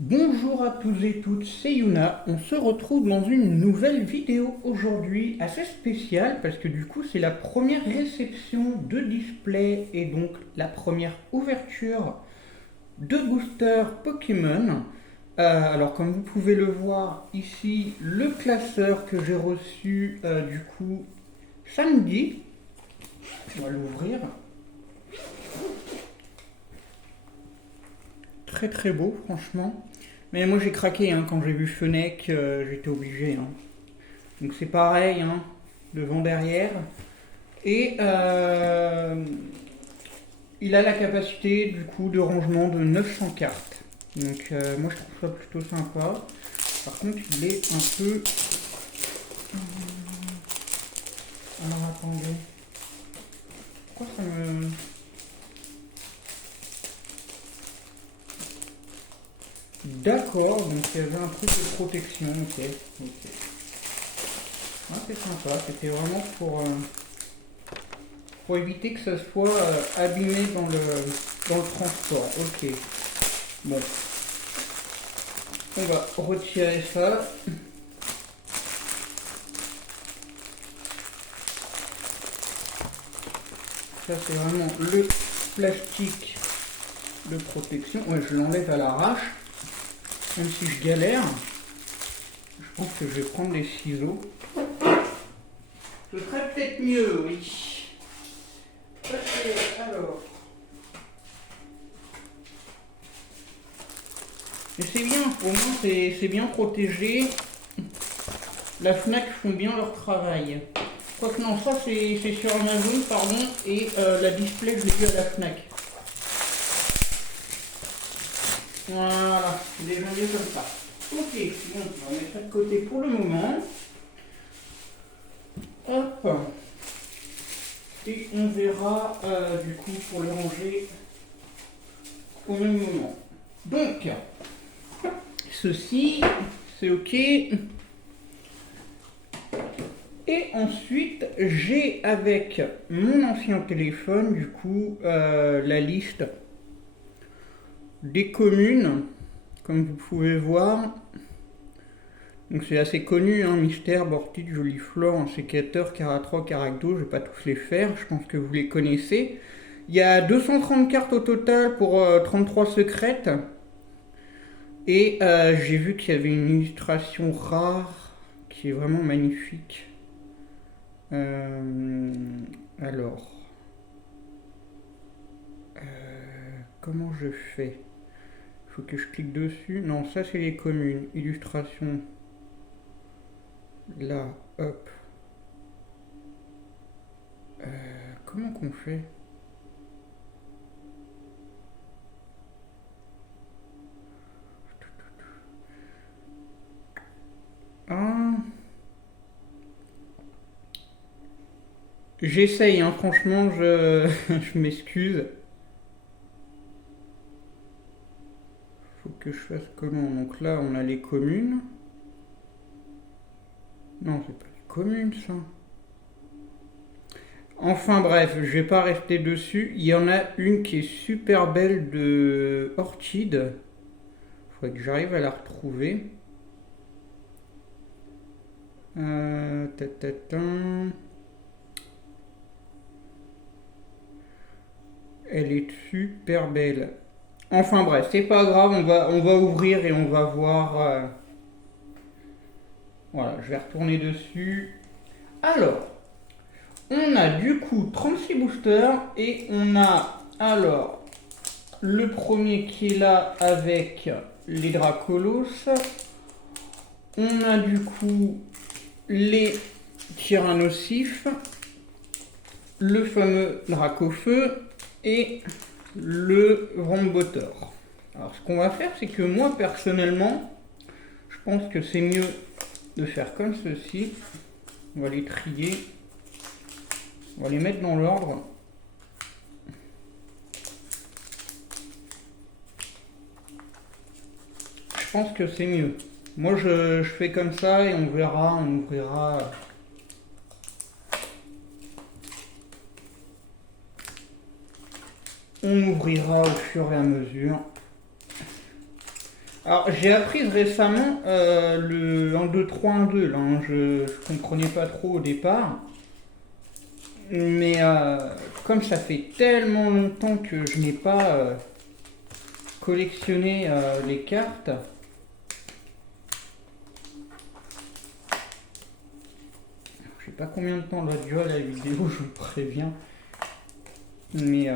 Bonjour à tous et toutes, c'est Yuna. On se retrouve dans une nouvelle vidéo aujourd'hui assez spéciale parce que du coup c'est la première réception de display et donc la première ouverture de booster Pokémon. Alors comme vous pouvez le voir ici, le classeur que j'ai reçu du coup samedi. On va l'ouvrir. Très très beau franchement. Mais moi j'ai craqué hein, quand j'ai vu Fennec, j'étais obligé. Hein. Donc c'est pareil, hein, devant derrière. Et il a la capacité du coup de rangement de 900 cartes. Donc moi je trouve ça plutôt sympa. Par contre il est un peu... Alors attendez. Pourquoi ça me... D'accord, donc il y avait un truc de protection, ok. Ok. Ouais, c'est sympa, c'était vraiment pour éviter que ça soit abîmé dans le transport. Ok. Bon, on va retirer ça. Ça c'est vraiment le plastique de protection. Ouais, je l'enlève à l'arrache. Même si je galère, je pense que je vais prendre les ciseaux. Ce serait peut-être mieux, oui. Ok, alors. Mais c'est bien, au moins c'est bien protégé. La Fnac font bien leur travail. Quoique non, ça c'est sur Amazon, pardon, et la display je l'ai vu à la Fnac. Voilà, déjà mieux comme ça. Ok, bon, on va mettre ça de côté pour le moment. Hop. Et on verra du coup pour le ranger au même moment. Donc, ceci, c'est ok. Et ensuite, j'ai avec mon ancien téléphone, du coup, la liste des communes, comme vous pouvez voir. Donc c'est assez connu, hein, Mystère, Bortite, Joliflore, Ensécateur, Caratroc, Caractère, je vais pas tous les faire, je pense que vous les connaissez. Il y a 230 cartes au total pour 33 secrètes. Et j'ai vu qu'il y avait une illustration rare qui est vraiment magnifique. Euh, alors, comment je fais? Il faut que je clique dessus. Non, ça c'est les communes. Illustration. Là, hop. Comment qu'on fait? Ah, j'essaye, hein, franchement, je m'excuse. Faut que je fasse comment? Donc là, on a les communes. Non, c'est pas les communes, ça. Enfin bref, je vais pas rester dessus. Il y en a une qui est super belle de Orchid. Faudrait que j'arrive à la retrouver. Tatatin. Elle est super belle. Enfin bref, c'est pas grave, on va ouvrir et on va voir. Voilà, je vais retourner dessus. Alors, on a du coup 36 boosters et on a alors le premier qui est là avec les Dracolos. On a du coup les Tyrannosifs, le fameux Dracofeu et le Vrombotor. Alors ce qu'on va faire, c'est que moi personnellement, je pense que c'est mieux de faire comme ceci. On va les trier, on va les mettre dans l'ordre. Je pense que c'est mieux. Moi je fais comme ça et on verra, on ouvrira. On ouvrira au fur et à mesure. Alors, j'ai appris récemment le 1, 2, 3, 1, 2. Là, hein. Je comprenais pas trop au départ. Mais comme ça fait tellement longtemps que je n'ai pas collectionné les cartes, je sais pas combien de temps doit durer la vidéo, je vous préviens. Mais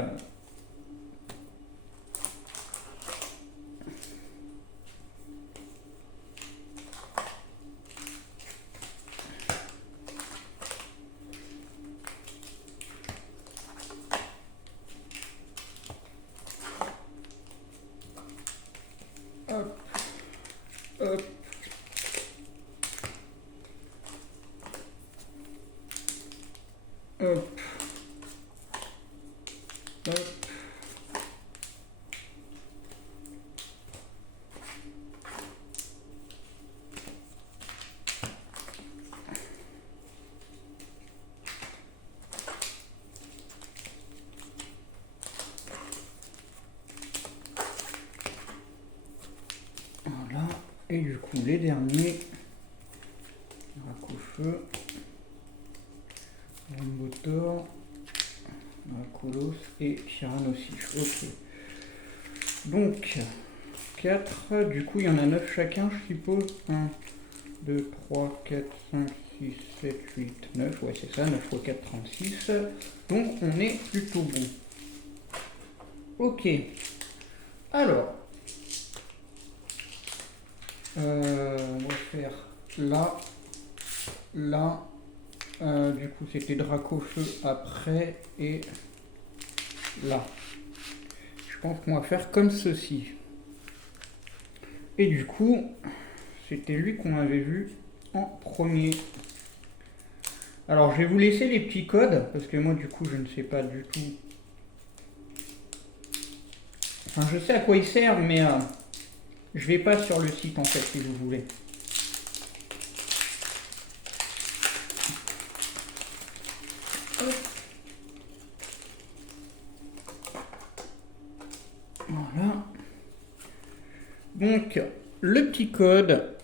hop, hop, hop, hop. Voilà. Et du coup, les derniers. Raccofeu. Rambotor. Racolos et Tyrannosif. Ok. Donc, 4. Du coup, il y en a 9 chacun, je suppose. 1, 2, 3, 4, 5, 6, 7, 8, 9. Ouais, c'est ça. 9 x 4, 36. Donc, on est plutôt bon. Ok. Alors, on va faire là, là. Du coup, c'était Dracofeu après et là. Je pense qu'on va faire comme ceci. Et du coup, c'était lui qu'on avait vu en premier. Alors, je vais vous laisser les petits codes parce que moi, du coup, je ne sais pas du tout. Enfin, je sais à quoi il sert, mais je vais pas sur le site en fait, si vous voulez. Voilà. Donc, le petit code,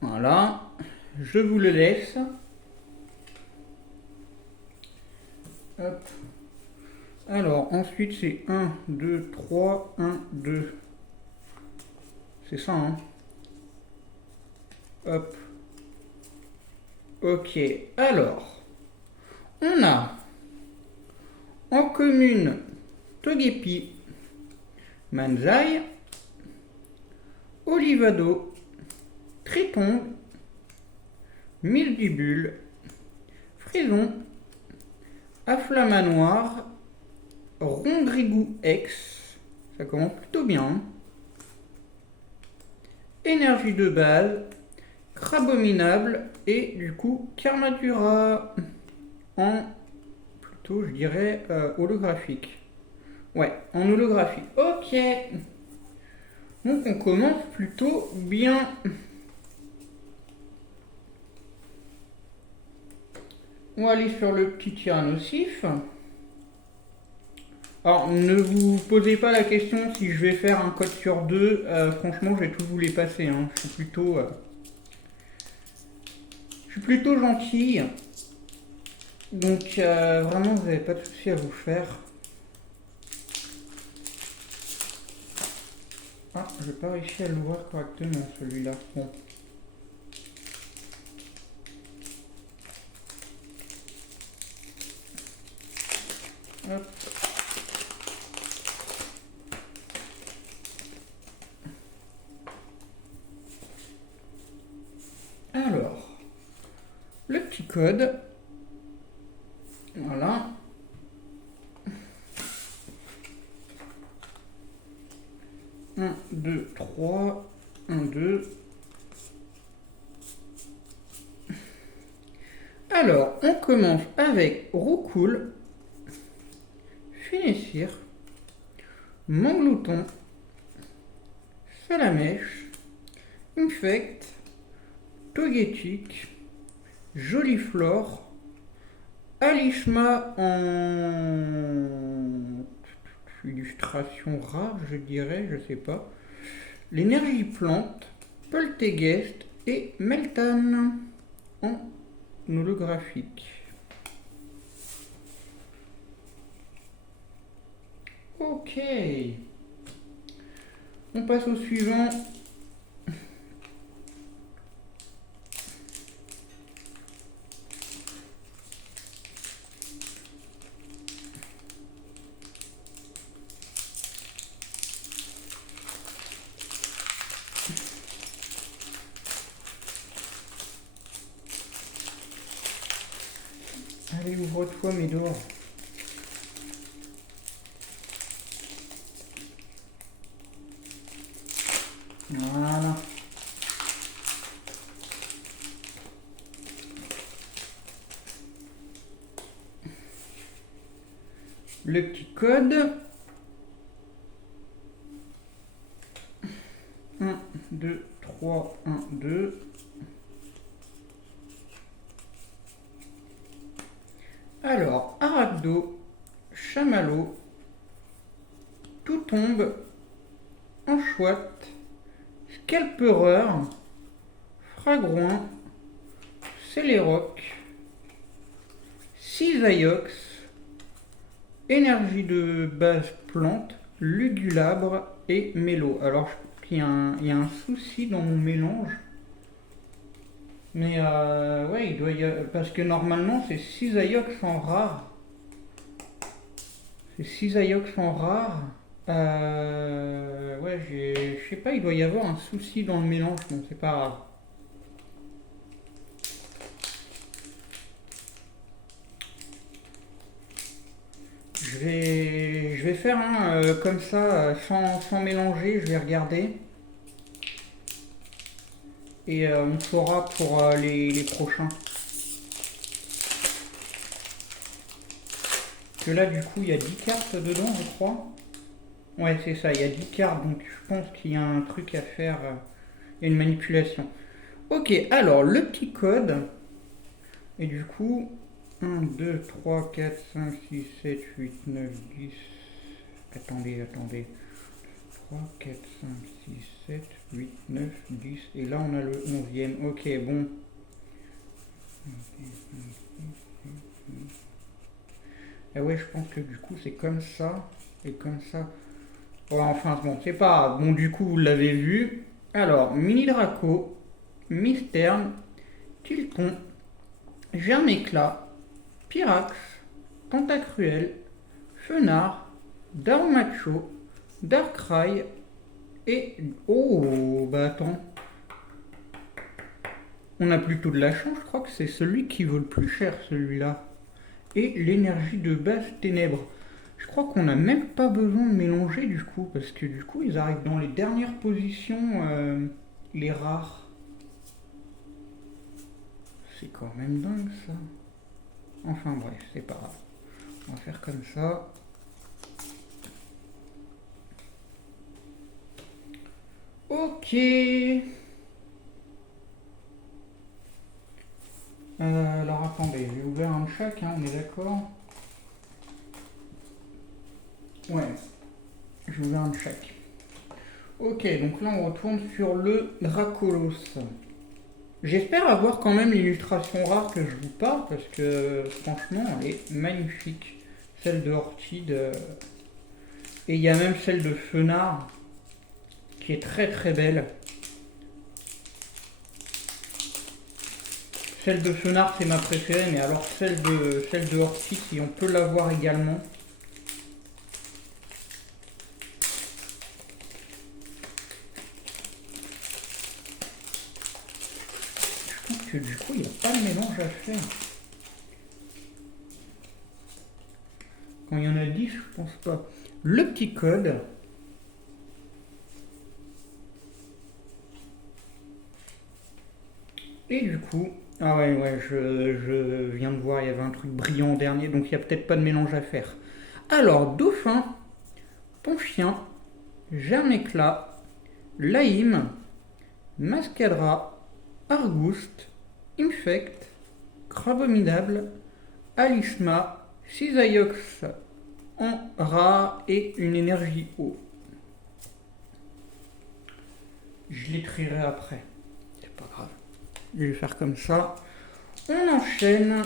voilà, je vous le laisse. Hop. Alors, ensuite, c'est 1, 2, 3, 1, 2. C'est ça, hein? Hop. Ok. Alors, on a en commune Togepi, Manzai, Olivado, Triton, Milbibule, Frison, Afflamanoir, Rondrigou X, ça commence plutôt bien, hein. Énergie de base, Crabominable et du coup Karmadura en plutôt je dirais holographique. Ouais, en holographique. Ok. Donc on commence plutôt bien. On va aller sur le petit Tyrannosif. Alors, ne vous posez pas la question si je vais faire un code sur 2. Franchement, je vais tous vous les passer. Hein. Je suis plutôt gentille. Donc, vraiment, vous n'avez pas de souci à vous faire. Ah, je n'ai pas réussi à l'ouvrir correctement, celui-là. Bon. Hop. Alors, le petit code. Voilà. Un, 2, 3, 1, 2. Alors, on commence avec Roucoule, Finessir, Manglouton, Salamèche, Infect, Togetic, Joliflore, Alishma en illustration rare, je dirais, je sais pas. l'énergie plante, Poltegeist et Meltan en holographique. Ok. On passe au suivant. Allez, ouvre-toi, Médor. Voilà. Le petit code. 1, 2, 3, 1, 2. Alors, Arachdo, Chamallow, Tout tombe, Anchoite, Scalpereur, Fragroin, Céléroc, Cisaiox, Énergie de base plante, Lugulabre et Mélo. Alors, je pense qu'il y a un souci dans mon mélange. Mais ouais, il doit y avoir... Parce que normalement, c'est Cisaiox en rare. C'est Cisaiox en rare. Ouais, je sais pas, il doit y avoir un souci dans le mélange. Bon, c'est pas grave. Je vais faire un comme ça, sans mélanger, je vais regarder. Et on saura pour les prochains. Que là, du coup, il y a 10 cartes dedans, je crois. Ouais, c'est ça, il y a 10 cartes, donc je pense qu'il y a un truc à faire. Il y a une manipulation. Ok, alors, le petit code. Et du coup, 1, 2, 3, 4, 5, 6, 7, 8, 9, 10. Attendez. 3, 4, 5, 6, 7, 8, 9, 10. Et là, on a le 11e. Ok, bon. Ah ouais, je pense que du coup, c'est comme ça. Et comme ça. Ouais, enfin, bon, c'est pas... Bon, du coup, vous l'avez vu. Alors, Mini Draco, Mysterne, Tilton, Germéclat, Pyrax, Tentacruel, Fenard, Darmacho, Darkrai et... Oh, bah attends. On a plutôt de la chance, je crois que c'est celui qui vaut le plus cher, celui-là. Et l'énergie de base ténèbres. Je crois qu'on n'a même pas besoin de mélanger du coup, parce que du coup ils arrivent dans les dernières positions, les rares. C'est quand même dingue ça. Enfin bref, c'est pas grave. On va faire comme ça. Ok. Alors attendez, j'ai ouvert un de chaque, hein, on est d'accord? Ouais, j'ai ouvert un de chaque. Ok, donc là on retourne sur le Dracolos. J'espère avoir quand même l'illustration rare que je vous parle, parce que franchement elle est magnifique. Celle de Orchid. Et il y a même celle de Fenard, qui est très très belle. Celle de Fenard c'est ma préférée, mais alors celle de Orchid, si on peut l'avoir également. Je pense que du coup il n'y a pas de mélange à faire. Quand il y en a 10, je pense pas. Le petit code. Et du coup, ah ouais, je viens de voir, il y avait un truc brillant en dernier, donc il n'y a peut-être pas de mélange à faire. Alors, Dauphin, Ponchien, Germéclat, Laïm, Mascadra, Argouste, Infect, Crabominable, Alisma, Cisaiox en rare et une énergie eau. Je les trierai après. C'est pas grave. Je vais faire comme ça. On enchaîne.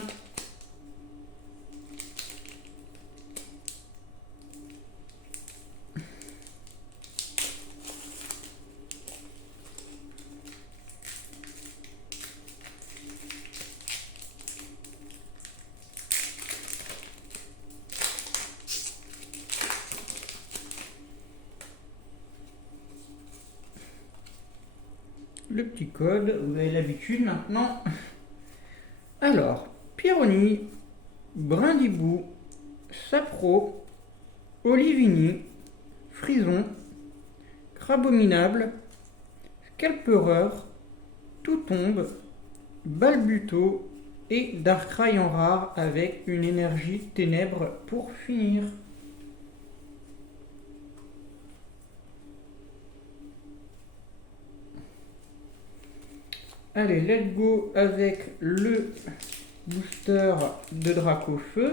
Le petit code, vous avez l'habitude maintenant. Alors, Pyrrhony, Brindibou, Sapro, Olivini, Frison, Crabominable, Scalpereur, Toutombe, Balbuto et Darkrai en rare avec une énergie ténèbres pour finir. Allez, let's go avec le booster de Dracofeu.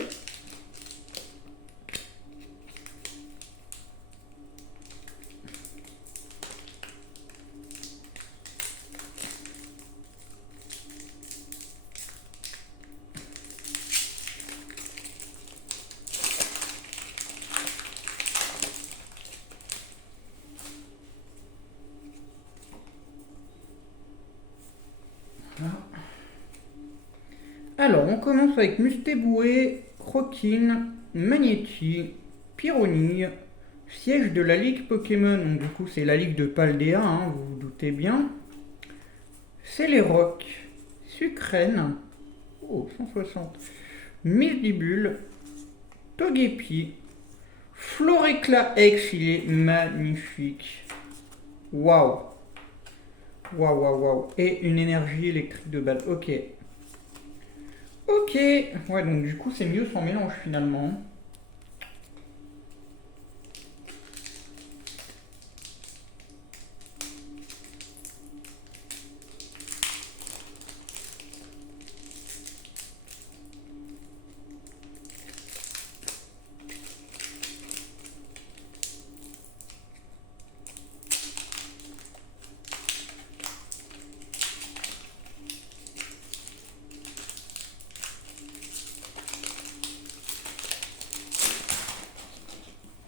Alors, on commence avec Mustéboué, Croquine, Magnéti, Pyrrhony, siège de la Ligue Pokémon, donc du coup c'est la Ligue de Paldea, hein, vous vous doutez bien. Céléroc, Sucrène, oh 160, Misdibule, Togepi, Floréclat X, il est magnifique. Waouh! Waouh, waouh, waouh. Et une énergie électrique de base, ok. Ok, ouais, donc du coup c'est mieux sans mélange finalement.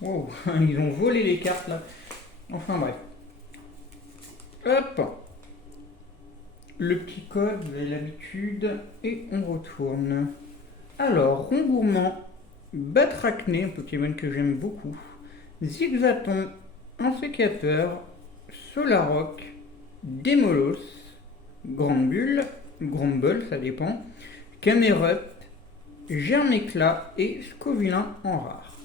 Wow, ils ont volé les cartes là. Enfin bref. Hop. Le petit code, vous avez l'habitude. Et on retourne. Alors, Rongourmand, Batracné, un Pokémon que j'aime beaucoup. Zigzaton, Ensécateur, Solaroc, Démolos, Grandbulle, Grumble, ça dépend. Camerupt, Germéclat et Scovillain en rare.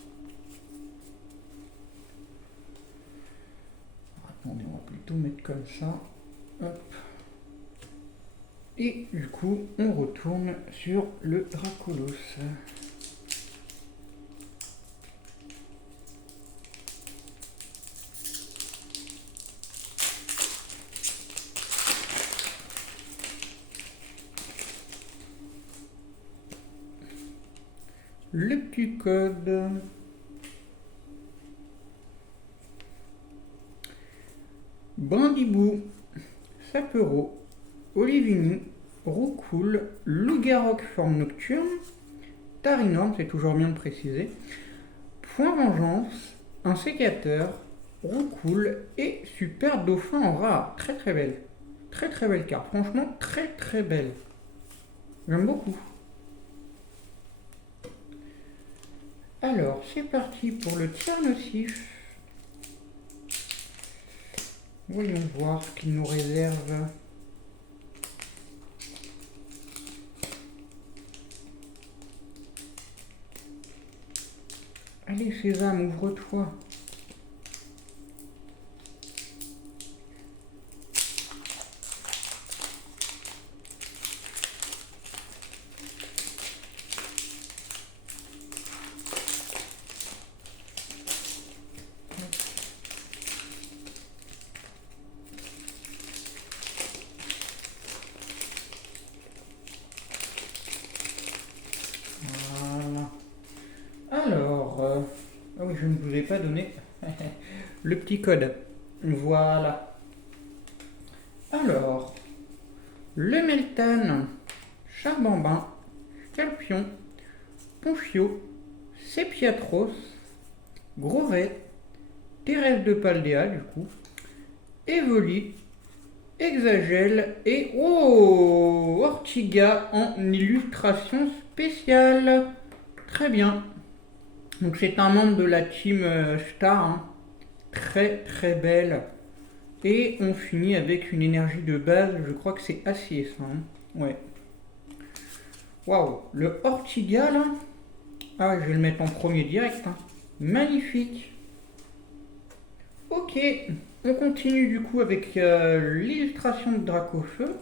Attendez, on va plutôt mettre comme ça. Hop. Et du coup, on retourne sur le Dracolos. Le petit code. Brindibou, Sapero, Olivini, Roucoule, Lougaroc forme nocturne, Tarinorme, c'est toujours bien de préciser, Point Vengeance, un sécateur, Roucoule et Super Dauphin en rare. Très très belle. Très très belle carte. Franchement, très très belle. J'aime beaucoup. Alors, c'est parti pour le tir nocif. Voyons voir ce qu'il nous réserve. Allez Sésame, ouvre-toi. Voilà. Alors, ah oui, je ne vous ai pas donné le petit code. Voilà. Alors, le Meltan, Charbambin, Scalpion, Ponchio, Sepiatros, Grovet, Thérèse de Paldea du coup, Evoli, Hexagel et Ortiga en illustration spéciale. Très bien. Donc c'est un membre de la team Star, hein. Très très belle. Et on finit avec une énergie de base, je crois que c'est acier ça. Hein. Ouais. Waouh, le Ortiga là. Ah, je vais le mettre en premier direct. Hein. Magnifique. Ok, on continue du coup avec l'illustration de Dracofeu.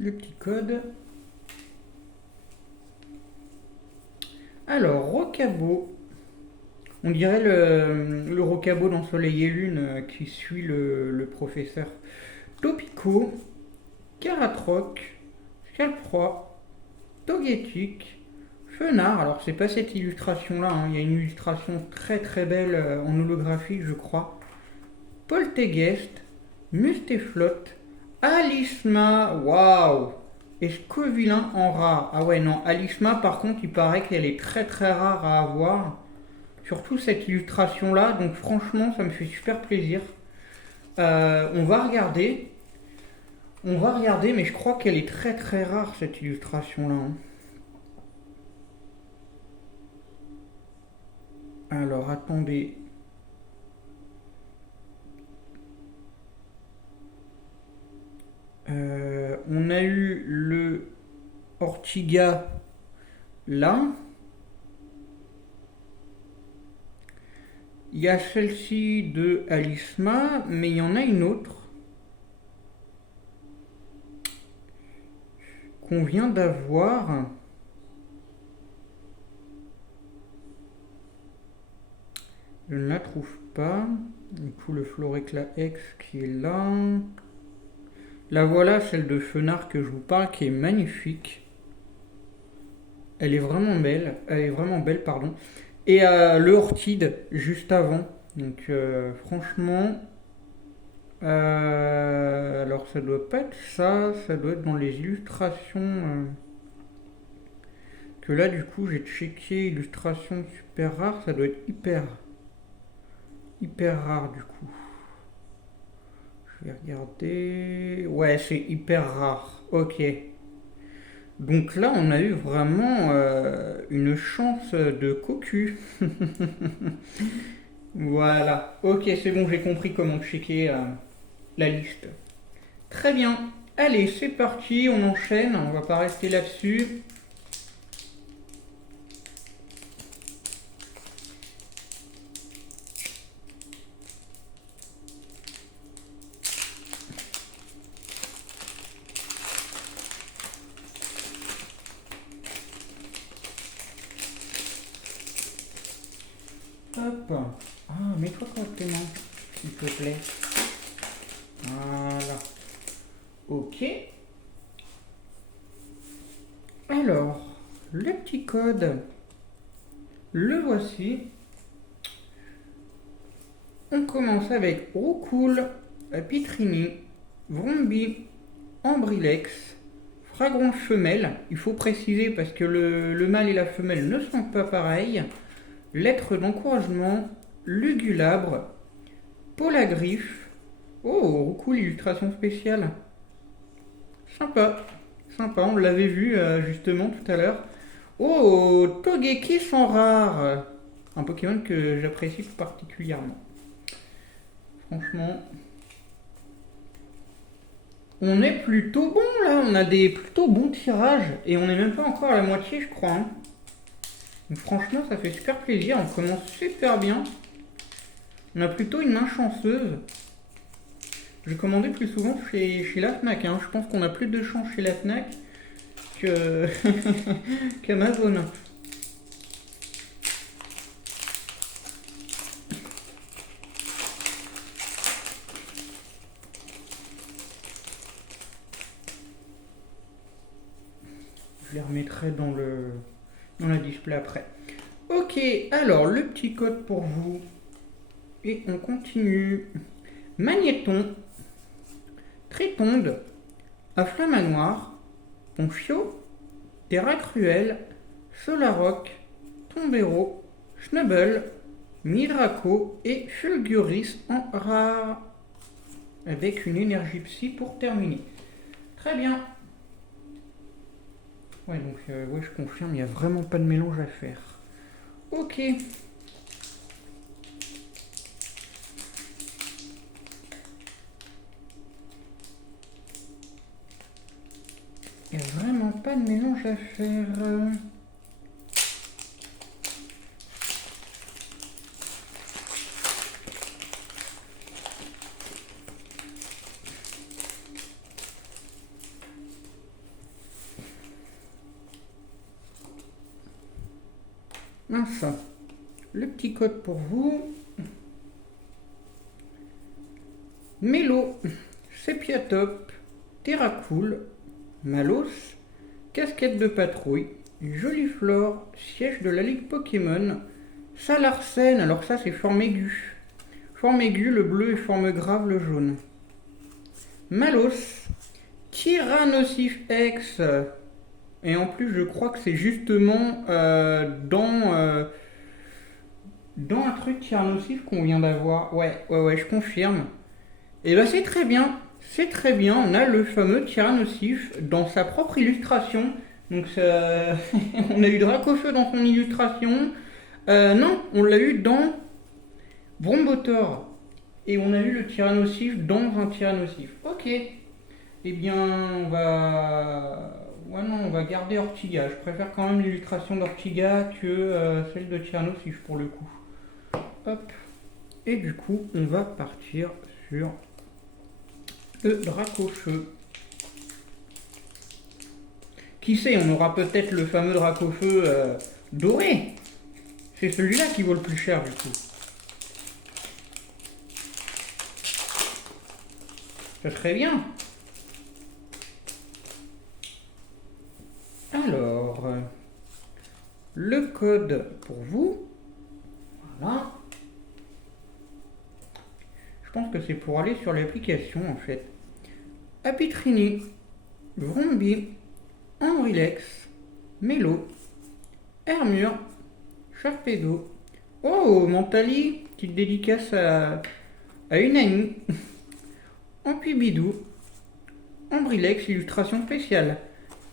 Le petit code. Alors, Rocabo. On dirait le Rocabo dans Soleil et Lune qui suit le professeur. Topico, Caratroc, Scalproie, Togetic, Fenard. Alors, c'est pas cette illustration-là, hein. Il y a une illustration très très belle en holographique, je crois. Polteguest, Musteflot, Alisma, waouh! Et Scovillain en rare. Ah ouais, non, Alisma, par contre, il paraît qu'elle est très très rare à avoir. Surtout cette illustration-là. Donc franchement, ça me fait super plaisir. On va regarder. Mais je crois qu'elle est très très rare, cette illustration-là. Hein. Alors, attendez. On a eu le Ortiga là. Il y a celle-ci de Alisma, mais il y en a une autre qu'on vient d'avoir. Je ne la trouve pas. Du coup, le Floréclat X qui est là. La voilà, celle de Fenard que je vous parle, qui est magnifique. Elle est vraiment belle. Pardon. Et le Ortide juste avant. Donc franchement, alors ça doit pas être ça, ça doit être dans les illustrations. Que là du coup j'ai checké illustration super rare, ça doit être hyper rare du coup. Je vais regarder. Ouais, c'est hyper rare. Ok. Donc là, on a eu vraiment une chance de cocu. Voilà. Ok, c'est bon, j'ai compris comment checker la liste. Très bien. Allez, c'est parti, on enchaîne. On va pas rester là-dessus. Hop. Ah, mets-toi correctement, s'il te plaît. Voilà. Ok. Alors, le petit code, le voici. On commence avec Roucoule, Pitrini, Vromby, Ambrilex, Fragrance femelle. Il faut préciser parce que le mâle et la femelle ne sont pas pareils. Lettre d'encouragement, Lugulabre, Polagriffe. Oh, Roucoule, illustration spéciale. Sympa, on l'avait vu justement tout à l'heure. Oh, Togekiss en rare. Un Pokémon que j'apprécie particulièrement. Franchement, on est plutôt bon là, on a des plutôt bons tirages et on n'est même pas encore à la moitié je crois. Hein. Donc franchement ça fait super plaisir, on commence super bien. On a plutôt une main chanceuse. Je commandais plus souvent chez la Fnac. Hein. Je pense qu'on a plus de chance chez la Fnac que qu'Amazon. Je les remettrai dans la display après. Ok, alors le petit code pour vous. Et on continue. Magnéton, Trétonde, Afflamanoir, Ponchio, Terra Cruel, Solaroc, Tombero, Schnubble, Midraco et Fulguris en rare. Avec une énergie psy pour terminer. Très bien. Ouais, donc ouais, je confirme, il n'y a vraiment pas de mélange à faire. Ok. Il n'y a vraiment pas de mélange à faire. Mince. Le petit code pour vous. Mélo, Sépiatop, Terracool, Malos, Casquette de patrouille, Joliflore, siège de la Ligue Pokémon, Salarsen, alors ça c'est forme aiguë. Forme aiguë, le bleu et forme grave, le jaune. Malos, Tyrannosif X, et en plus je crois que c'est justement dans un truc Tyrannosif qu'on vient d'avoir. Ouais, je confirme. Et bah c'est très bien, on a le fameux Tyrannosif dans sa propre illustration. Donc ça... on a eu Dracofeu dans son illustration. Non, on l'a eu dans Brombotor. Et on a eu le Tyrannosif dans un Tyrannosif. Ok. Eh bien, on va... Ouais non, on va garder Ortiga. Je préfère quand même l'illustration d'Ortiga que celle de Tyrannosif pour le coup. Hop. Et du coup, on va partir sur le Dracofeu. Qui sait, on aura peut-être le fameux Dracofeu doré. C'est celui-là qui vaut le plus cher du coup. Ça serait bien. Alors, le code pour vous. Voilà. Je pense que c'est pour aller sur l'application en fait. Apitrini, Vrombi, Ambrilex, Mélo, Hermure, Sharpedo. Oh, Mentali, petite dédicace à une amie. Ampibidou, Ambrilex, illustration spéciale.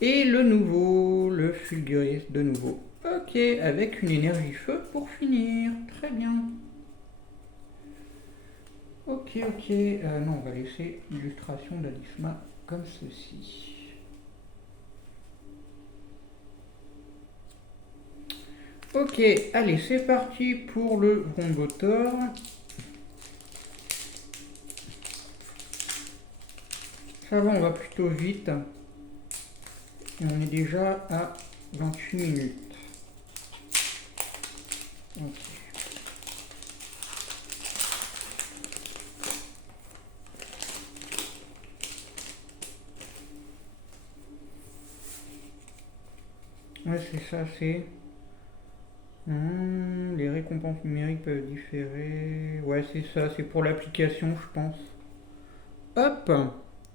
Et le nouveau, le Fulguris de nouveau. Ok, avec une énergie feu pour finir. Très bien. Ok. Non, on va laisser l'illustration d'Alisma comme ceci. Ok, allez, c'est parti pour le Vrombotor. Ça va, on va plutôt vite. Et on est déjà à 28 minutes. Ok. Ouais, c'est ça, c'est... les récompenses numériques peuvent différer. Ouais, c'est ça, c'est pour l'application, je pense. Hop!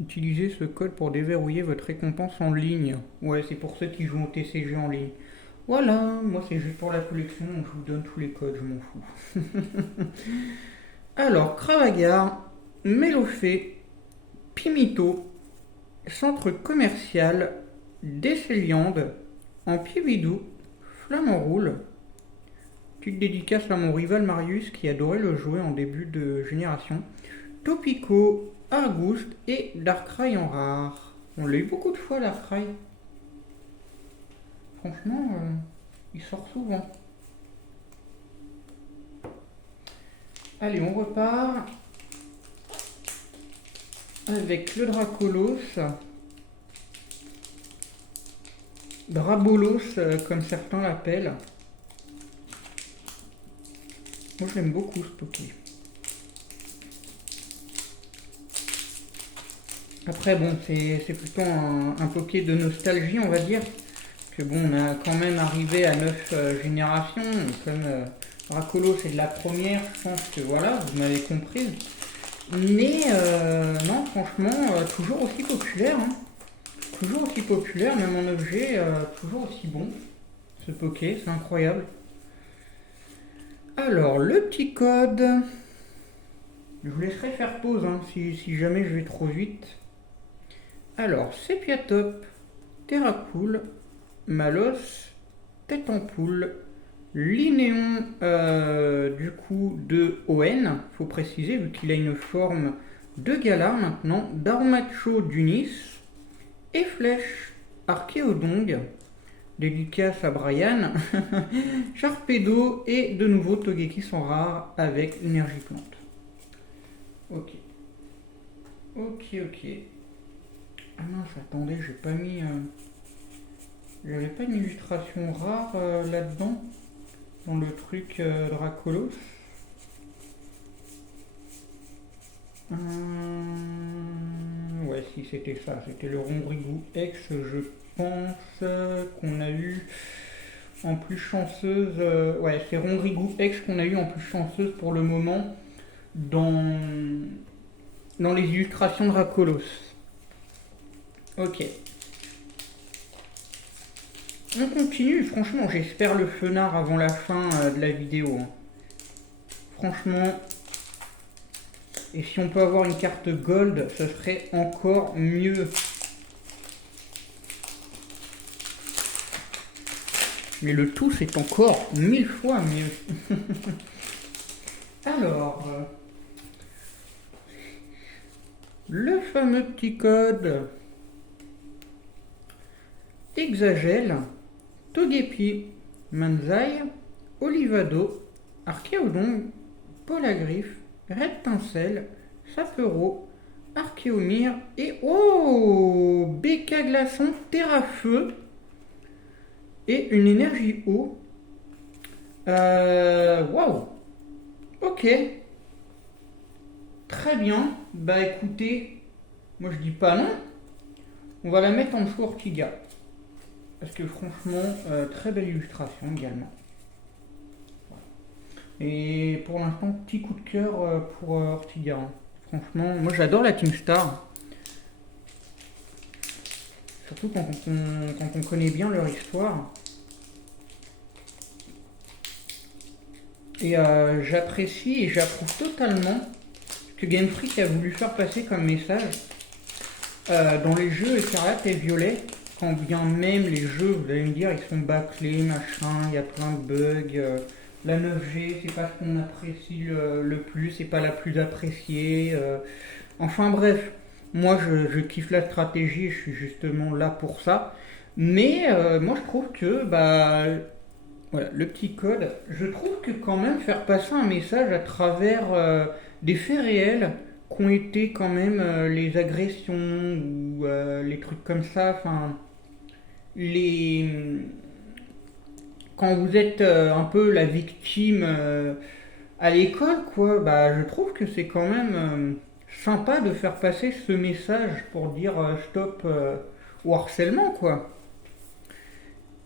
Utilisez ce code pour déverrouiller votre récompense en ligne. Ouais, c'est pour ceux qui jouent au TCG en ligne. Voilà, moi c'est juste pour la collection, donc je vous donne tous les codes, je m'en fous. Alors, Cravagar, Mélofée, Pimito, Centre commercial, Décéliande, Ampibidou, Flamant Roule. Petite dédicace à mon rival Marius qui adorait le jouer en début de génération. Topico, Argouste et Darkrai en rare. On l'a eu beaucoup de fois Darkrai. Franchement, il sort souvent. Allez, on repart. avec le Dracolos, Drabolos comme certains l'appellent. Moi je l'aime beaucoup ce Poké. Après bon, c'est plutôt un Poké de nostalgie on va dire. Que bon, on a quand même arrivé à 9 générations. Comme Dracolos c'est de la première, je pense que voilà, vous m'avez compris. Mais non, franchement, toujours aussi populaire. Hein. Toujours aussi populaire, même en objet, toujours aussi bon. Ce Poké, c'est incroyable. Alors, le petit code. Je vous laisserai faire pause hein, si jamais je vais trop vite. Alors, Sepiatop, Terracool, Malos, Tête en Poule, Linéon du coup de ON, faut préciser vu qu'il a une forme de Galar maintenant, Darmacho d'Unis et Flèche, Archéodong, dédicace à Brian, Charpedo et de nouveau Togekiss sont rares avec énergie plante. Ok. Ah mince, attendez, j'ai pas mis... J'avais pas une illustration rare là-dedans, dans le truc Dracolos. Ouais, si c'était ça, c'était le Ronrigou X, je pense qu'on a eu en plus chanceuse. Ouais, c'est Ronrigou X qu'on a eu en plus chanceuse pour le moment dans les illustrations Dracolos. Ok. On continue, franchement j'espère le fenard avant la fin de la vidéo. Hein. Franchement, et si on peut avoir une carte gold, ce serait encore mieux. Mais le tout c'est encore 1000 fois mieux. Alors, le fameux petit code Exagel, Togepi, Manzai, Olivado, Archéodon, Polagriffe, Red Tincelle, Sapero, Archéomir et oh BK Glaçon, Terrafeu et une énergie eau. Waouh. Ok. Très bien. Bah écoutez, moi je dis pas non. On va la mettre en dessous Ortiga. Parce que franchement, très belle illustration également. Et pour l'instant, petit coup de cœur pour Ortiga. Franchement, moi j'adore la Team Star. Surtout quand on connaît bien leur histoire. Et j'apprécie et j'approuve totalement ce que Game Freak a voulu faire passer comme message dans les jeux Écarlate et Violet. Quand bien même les jeux, vous allez me dire, ils sont bâclés, machin, il y a plein de bugs. La 9G, c'est pas ce qu'on apprécie le plus, c'est pas la plus appréciée. Enfin bref, moi je kiffe la stratégie et je suis justement là pour ça. Mais moi je trouve que bah voilà, le petit code, je trouve que quand même faire passer un message à travers des faits réels qui ont été quand même les agressions ou les trucs comme ça, enfin les quand vous êtes un peu la victime à l'école, quoi, bah, je trouve que c'est quand même sympa de faire passer ce message pour dire stop au harcèlement, quoi.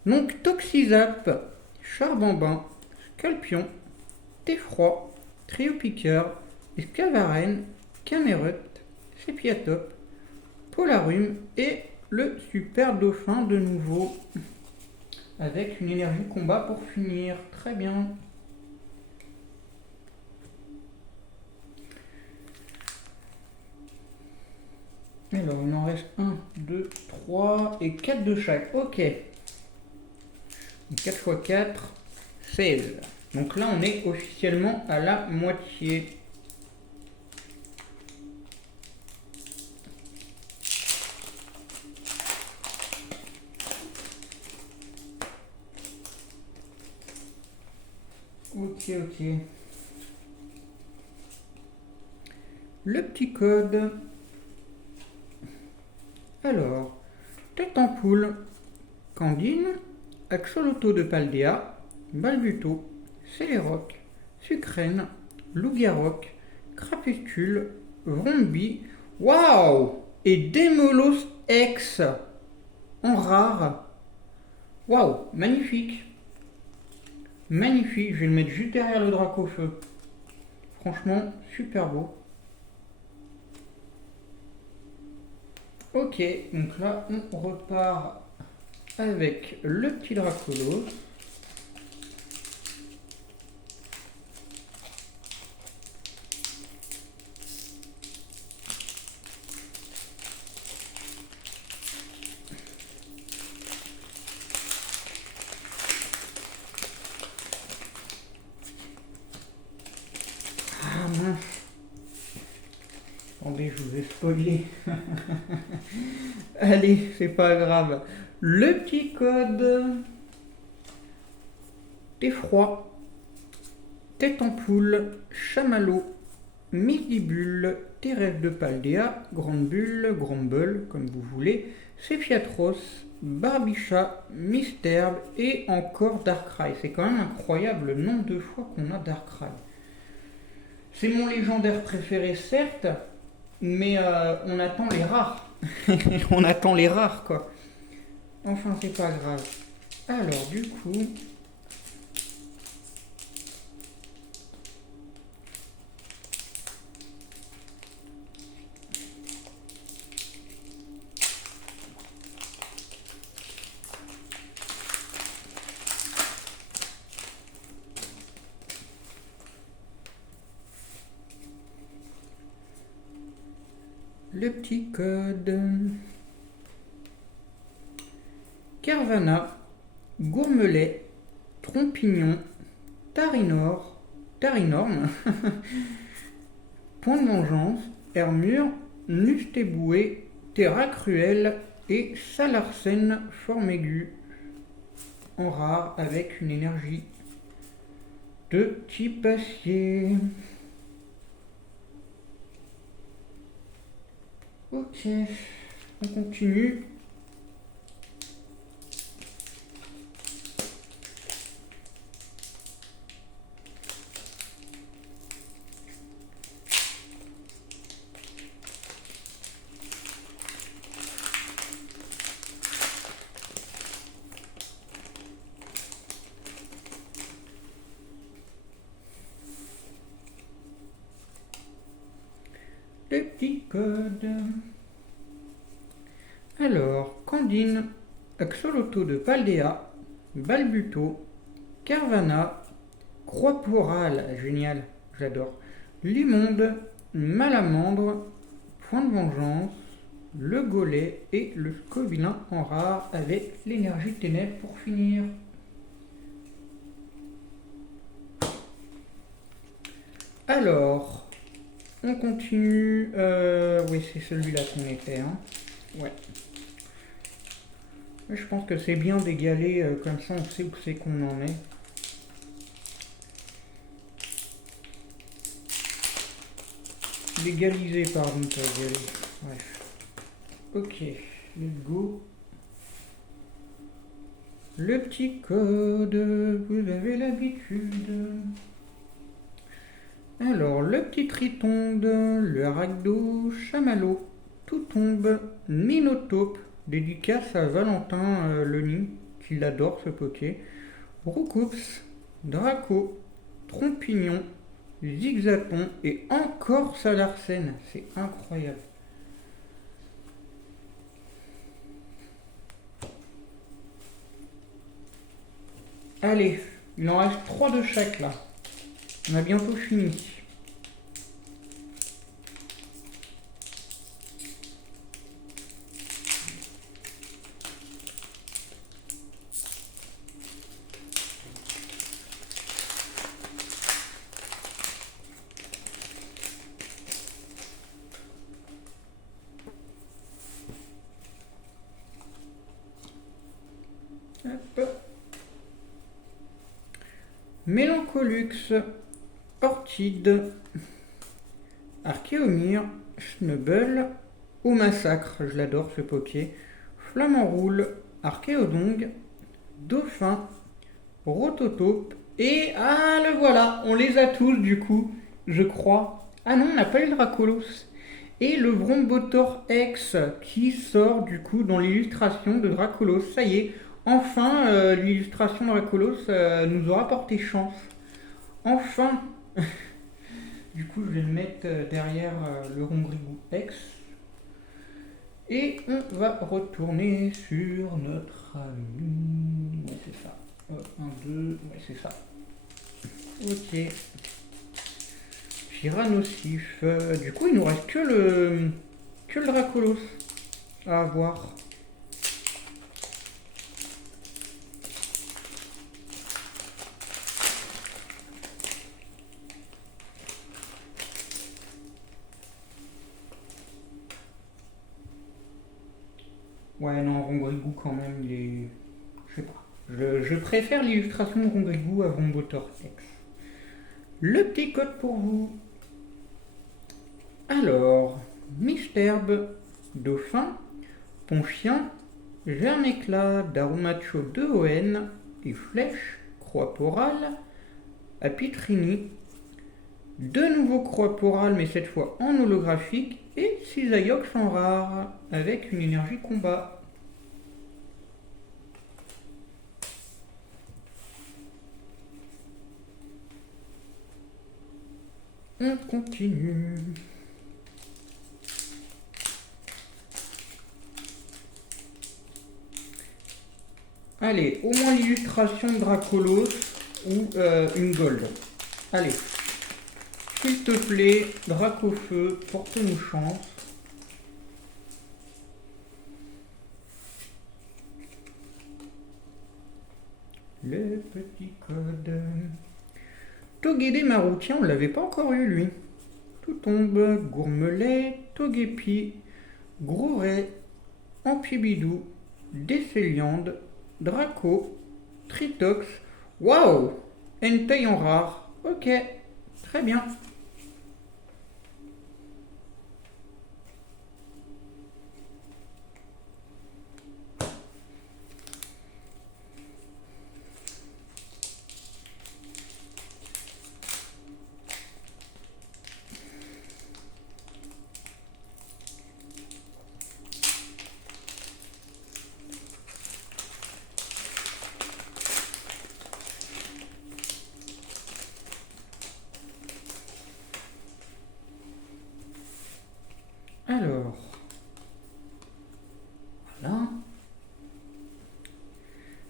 Donc, Toxizap, Charbambin, Scalpion, Teffroi, Trio Piqueur, Escavaren, Camerut, Sepiatop, Polarum et le Super Dauphin de nouveau. Avec une énergie combat pour finir. Très bien. Alors, il en reste 1, 2, 3 et 4 de chaque. Ok. 4 x 4, 16. Donc là, on est officiellement à la moitié. Ok. Le petit code Alors, tête en poule, Candine, Axolotl de Paldea, Balbuto, Céléroc, Sucrène, Loup-Garroc, Crapuscule, Vromby, waouh! Et Démolos X en rare. Waouh, magnifique. Magnifique, je vais le mettre juste derrière le Dracofeu. Franchement, super beau. Ok, donc là, on repart avec le petit Dracolos. Ah mince. Attendez, je vous ai spoilé. Allez, c'est pas grave. Le petit code. Effroi, Tête en poule, Chamallow, Midibule, Thérèse de Paldea, Grande Bulle, Grumble, comme vous voulez, Cephiatros, Barbichat, Mystherbe et encore Darkrai. C'est quand même incroyable le nombre de fois qu'on a Darkrai. C'est mon légendaire préféré, certes, mais on attend les rares. On attend les rares, quoi. Enfin, c'est pas grave. Alors, du coup... Le petit code. Carvana, Gourmelet, Trompignon, Tarinorme, Point de Vengeance, Hermure, Nustéboué, Terra Cruelle et Salarsen forme aiguë en rare avec une énergie de type acier. Ok, on continue. Le petit code. Alors, Candine, Axolotl de Paldea, Balbuto, Carvana, Croix-Porale, génial, j'adore, Limonde, Malamandre, Point de Vengeance, le Golet et le Scovillain en rare avec l'énergie ténèbres pour finir. Alors, on continue. Oui, c'est celui-là qu'on était. Hein. Ouais. Je pense que c'est bien d'égaler, comme ça on sait où c'est qu'on en est. Légaliser, pardon, pas égaler. Bref. Ok, let's go. Le petit code, vous avez l'habitude. Alors, le petit Tritonde, le Ragdo, Chamallow, Tout tombe, Minotaure, dédicace à Valentin Leni, qui l'adore ce poké, Roucoups, Draco, Trompignon, Zigzaton et encore Salarsen. C'est incroyable. Allez, il en reste 3 de chaque là. On a bientôt fini. Hop. Mélancolux, Orchide, Archéomir, Snubble, au massacre, je l'adore ce poké. Flamant roule, Archéodongue, Dauphin, Rototope et ah le voilà, on les a tous du coup, je crois. Ah non, on n'a pas eu le Dracolos. Et le Vrombotor X qui sort du coup dans l'illustration de Dracolos. Ça y est, enfin l'illustration de Dracolos nous aura porté chance. Enfin. Du coup, je vais le mettre derrière le Rongrigou X. Et on va retourner sur notre ami. Ouais, c'est ça. 1, 2, ouais, c'est ça. Ok. Tyrannosif. Du coup, il nous reste que le Dracolos à avoir. Ouais, non, Rongrigou quand même, il est. Je sais pas. Je préfère l'illustration de Rongrigou à Vrombotor X. Le petit code pour vous. Alors, Misterbe, Dauphin, Ponchien, Germéclat, Darumacho de ON et Flèche, Croix Porale, Apitrini, deux nouveaux Croix Porale mais cette fois en holographique et Cisaiox en rare avec une énergie combat. On continue. Allez, au moins l'illustration de Dracolos ou une gold. Allez, s'il te plaît, Dracofeu, porte-nous chance. Le petit code. Togedemaru, tiens, on l'avait pas encore eu lui. Tout tombe, Gourmelet, Togepi, Grouret, Amphibidou, Décéliande, Draco, Tritox. Waouh! Entei en rare. Ok, très bien. Alors, voilà.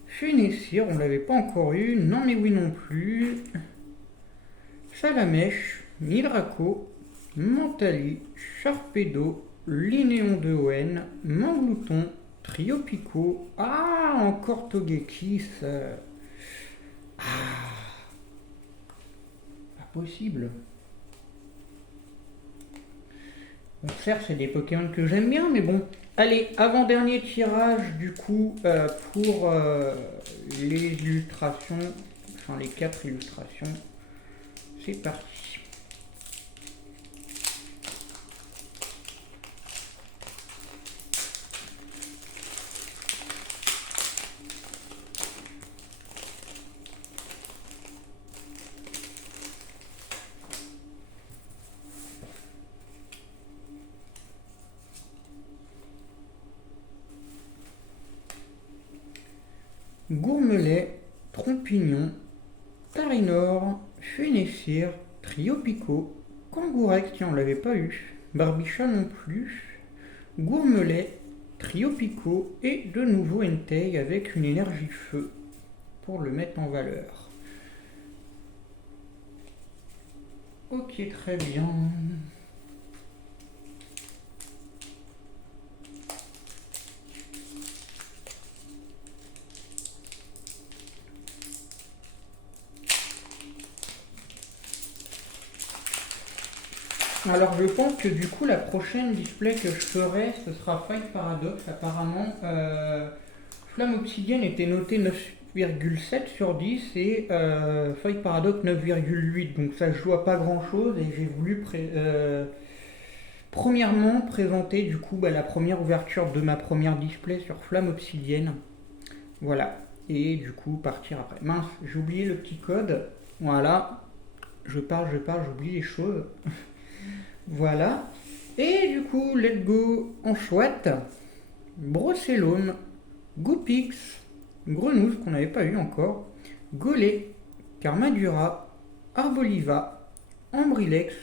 Funessir, on l'avait pas encore eu. Non mais oui non plus. Salamèche, Milraco, Mentali, Sharpedo, Linéon de ON, Manglouton, Triopico. Ah, encore Togekiss. Pas possible. Bon, certes, c'est des Pokémon que j'aime bien, mais bon. Allez, avant-dernier tirage du coup pour les illustrations, enfin les 4 illustrations. C'est parti. Gourmelet, Trompignon, Tarinor, Funessir, Triopico, Kangourex, tiens on l'avait pas eu, Barbicha non plus, Gourmelet, Triopico et de nouveau Entei avec une énergie feu pour le mettre en valeur. Ok, très bien. Alors je pense que du coup la prochaine display que je ferai ce sera Fight Paradox. Apparemment Flamme Obsidienne était noté 9,7 sur 10 et Fight Paradox 9,8. Donc ça je joue à pas grand chose et j'ai voulu premièrement présenter du coup la première ouverture de ma première display sur Flamme Obsidienne. Voilà. Et du coup partir après. Mince, j'ai oublié le petit code. Voilà. Je parle, j'oublie les choses. Voilà. Et du coup, let's go en chouette. Brocellone, Goopix, Grenouille qu'on n'avait pas eu encore, Gollet, Carmadura, Arboliva, Ambrilex,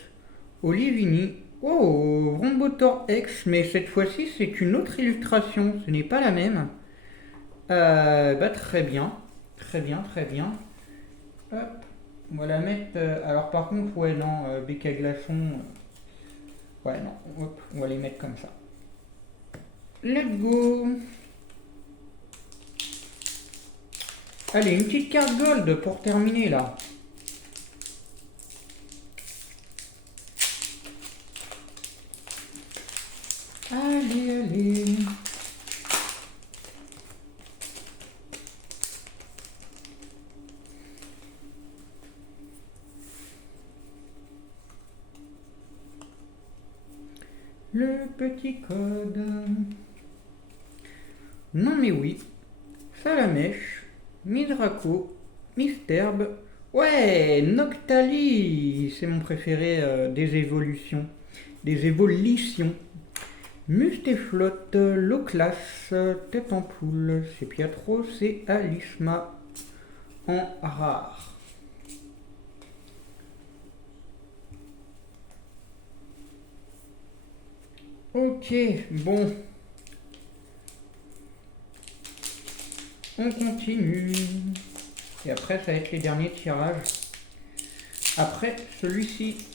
Olivini, oh, Rombotor X, mais cette fois-ci c'est une autre illustration, ce n'est pas la même. Très bien, très bien, très bien. Hop, on va la mettre. Alors par contre, ouais, non, Becca Glaçon. Ouais, non, hop, on va les mettre comme ça. Let's go. Allez, une petite carte gold pour terminer là. Allez, allez. Le petit code. Non mais oui. Salamèche, Midraco, Misterbe. Ouais, Noctali. C'est mon préféré des évolutions. Des évolutions. Mustéflotte, Loclas, Tête en poule, c'est Piatro, c'est Alisma en rare. Ok, bon. On continue. Et après, ça va être les derniers tirages. Après celui-ci.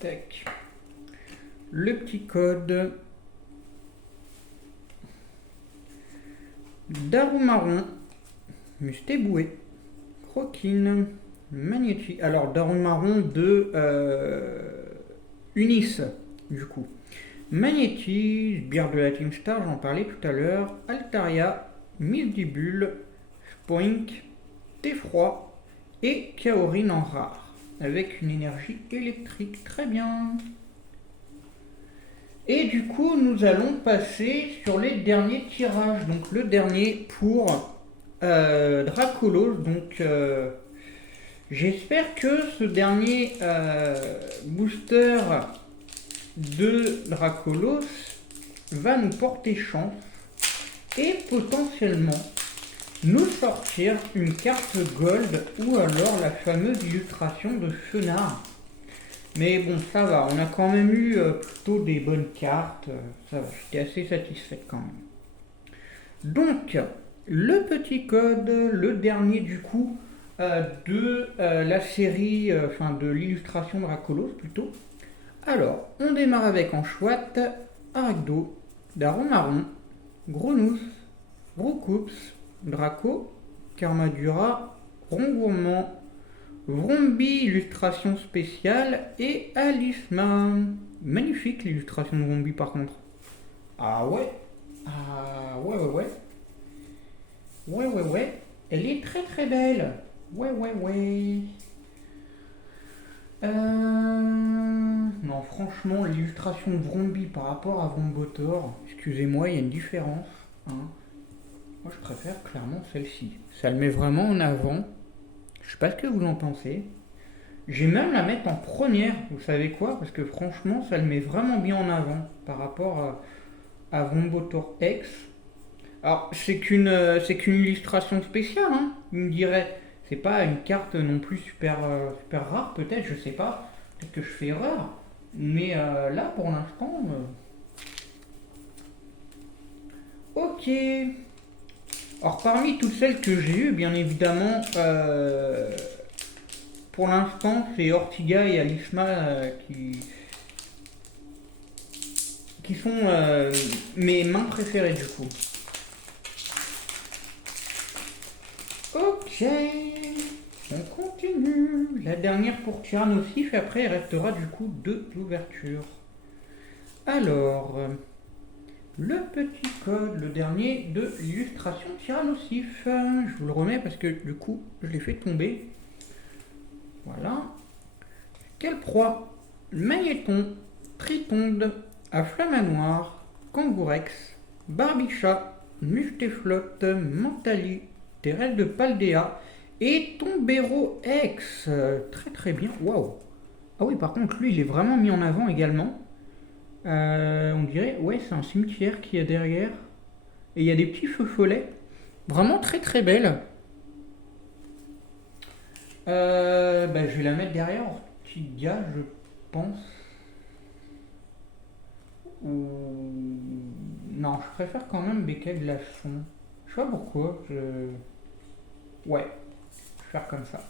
Tac. Le petit code. Darumaron, Mustéboué, Croquine, Magnéti. Alors Darumaron de Unis, du coup. Magnéti, Bière de la Team Star, j'en parlais tout à l'heure. Altaria, Misdibule, Spoink, Teffroi et Kaorin en rare. Avec une énergie électrique. Très bien. Et du coup, nous allons passer sur les derniers tirages. Donc le dernier pour Dracolos. Donc j'espère que ce dernier booster de Dracolos va nous porter chance et potentiellement nous sortir une carte gold ou alors la fameuse illustration de Chenard. Mais bon, ça va, on a quand même eu plutôt des bonnes cartes, ça va, j'étais assez satisfaite quand même. Donc, le petit code, le dernier du coup de la série, enfin de l'illustration Dracolos plutôt. Alors, on démarre avec en chouette, Aragdo, Darumaron, Grenouille, Roucoups, Draco, Carmadura, Rongourmand, Vrombi, illustration spéciale, et Alisma. Magnifique l'illustration de Vrombi par contre. Ah ouais. Ah ouais, ouais, ouais. Ouais, ouais, ouais. Elle est très très belle. Ouais, ouais, ouais. Non, franchement, l'illustration de Vrombi par rapport à Vrombotor, excusez-moi, il y a une différence. Hein. Moi, je préfère clairement celle-ci. Ça le met vraiment en avant. Je sais pas ce que vous en pensez. Je vais même la mettre en première, vous savez quoi? Parce que franchement, ça le met vraiment bien en avant par rapport à Vrombotor X. Alors, c'est qu'une illustration spéciale, hein, il me dirait. C'est pas une carte non plus super, super rare, peut-être, je sais pas. Peut-être que je fais erreur. Mais là, pour l'instant... Ok. Alors, parmi toutes celles que j'ai eues, bien évidemment, pour l'instant, c'est Ortiga et Alisma qui sont mes mains préférées du coup. Ok, on continue. La dernière pour Tyrannosif, et après il restera du coup 2 ouvertures. Alors, le petit code, le dernier de l'illustration Tyrannosif. Je vous le remets parce que du coup, je l'ai fait tomber. Voilà. Quelle proie? Magnéton, Tritonde, à Flamanoir, Kangourex, Barbichat, Musteflotte, Mentali, Thérèse de Paldea et Tombero X. Très très bien. Waouh. Ah oui, par contre, lui, il est vraiment mis en avant également. On dirait, ouais, c'est un cimetière qui est derrière. Et il y a des petits feux follets. Vraiment très très belle. Je vais la mettre derrière Ortigia, je pense. Ou... Non, je préfère quand même Becquet de Lachon. Je sais pas pourquoi. Ouais, je vais faire comme ça.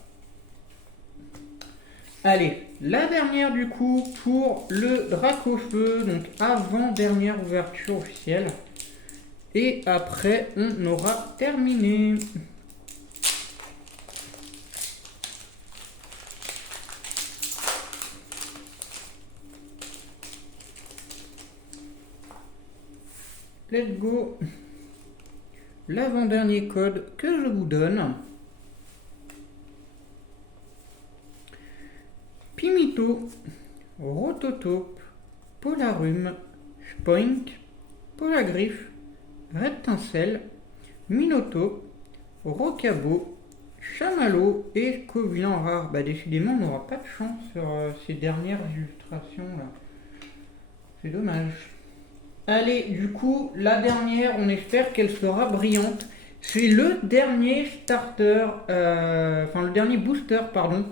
Allez, la dernière du coup pour le Dracofeu, donc avant-dernière ouverture officielle. Et après, on aura terminé. Let's go. L'avant-dernier code que je vous donne. Pimito, Rototope, Polarum, Spoink, Polagriffe, Reptincelle, Minoto, Rocabo, Chamallow et Covian rare. Bah décidément on n'aura pas de chance sur ces dernières illustrations là. C'est dommage. Allez, du coup, la dernière, on espère qu'elle sera brillante. C'est le dernier starter, le dernier booster, pardon,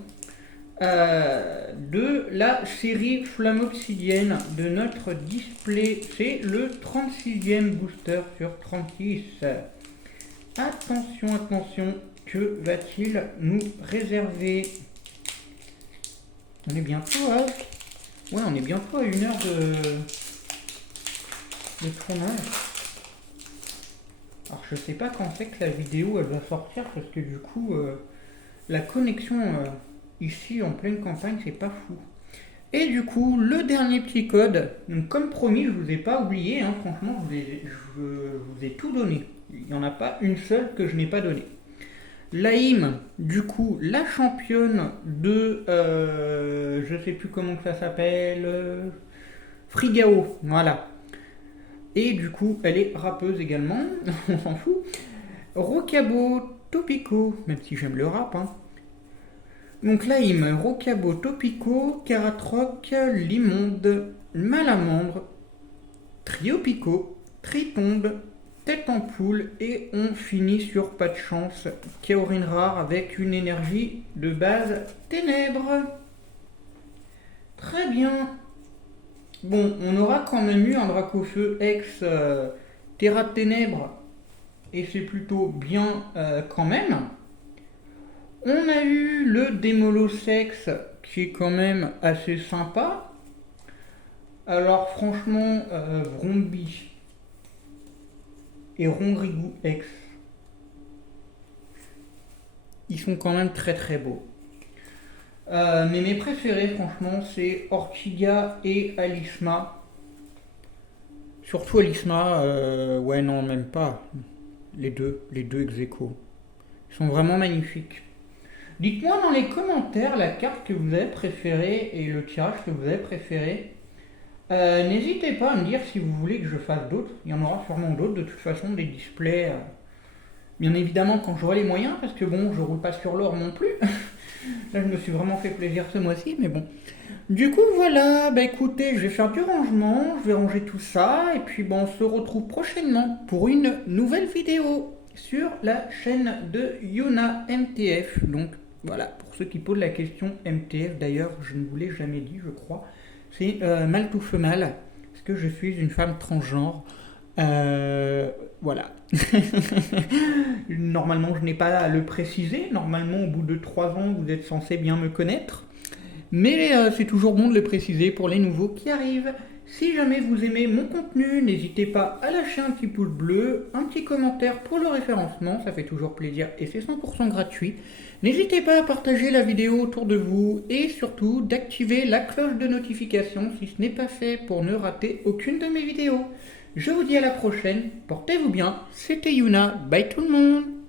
de la série Flamme Obsidienne de notre display. C'est le 36e booster sur 36. Attention, attention, que va-t-il nous réserver? On est bientôt à... Ouais, on est bientôt à 1 heure de tournage. Alors je sais pas quand c'est que la vidéo elle va sortir parce que du coup la connexion ici en pleine campagne c'est pas fou. Et du coup le dernier petit code, donc comme promis je vous ai pas oublié, hein, franchement je vous ai tout donné. Il n'y en a pas une seule que je n'ai pas donnée. Laïm, du coup la championne de je sais plus comment que ça s'appelle, Frigao, voilà. Et du coup, elle est rappeuse également, on s'en fout. Rocabo, Topico, même si j'aime le rap. Hein. Donc Laïm, Rocabo, Topico, Caratroc, Limonde, Malamandre, Triopico, Tritonde, Tête en poule et on finit sur pas de chance, Kaorin rare avec une énergie de base ténèbres. Très bien. Bon, on aura quand même eu un Dracofeu ex Terra de Ténèbres, et c'est plutôt bien quand même. On a eu le Démolosex, qui est quand même assez sympa. Alors franchement, Vrombi et Rongrigou ex, ils sont quand même très très beaux. Mais mes préférés, franchement, c'est Ortiga et Alisma. Surtout Alisma, ouais, non, même pas. Les deux ex aequo. Ils sont vraiment magnifiques. Dites-moi dans les commentaires la carte que vous avez préférée et le tirage que vous avez préféré. N'hésitez pas à me dire si vous voulez que je fasse d'autres. Il y en aura sûrement d'autres, de toute façon, des displays. Bien évidemment, quand j'aurai les moyens, parce que bon, je roule pas sur l'or non plus. Là, je me suis vraiment fait plaisir ce mois-ci, mais bon. Du coup, voilà, bah écoutez, je vais faire du rangement, je vais ranger tout ça, et puis bon, on se retrouve prochainement pour une nouvelle vidéo sur la chaîne de Yuna MTF. Donc voilà, pour ceux qui posent la question MTF, d'ailleurs, je ne vous l'ai jamais dit, je crois, c'est mal tout fait mal, parce que je suis une femme transgenre. Voilà. Normalement, je n'ai pas à le préciser. Normalement, au bout de 3 ans, vous êtes censé bien me connaître. Mais c'est toujours bon de le préciser pour les nouveaux qui arrivent. Si jamais vous aimez mon contenu, n'hésitez pas à lâcher un petit pouce bleu, un petit commentaire pour le référencement, ça fait toujours plaisir et c'est 100% gratuit. N'hésitez pas à partager la vidéo autour de vous et surtout d'activer la cloche de notification si ce n'est pas fait pour ne rater aucune de mes vidéos. Je vous dis à la prochaine. Portez-vous bien. C'était Yuna. Bye tout le monde.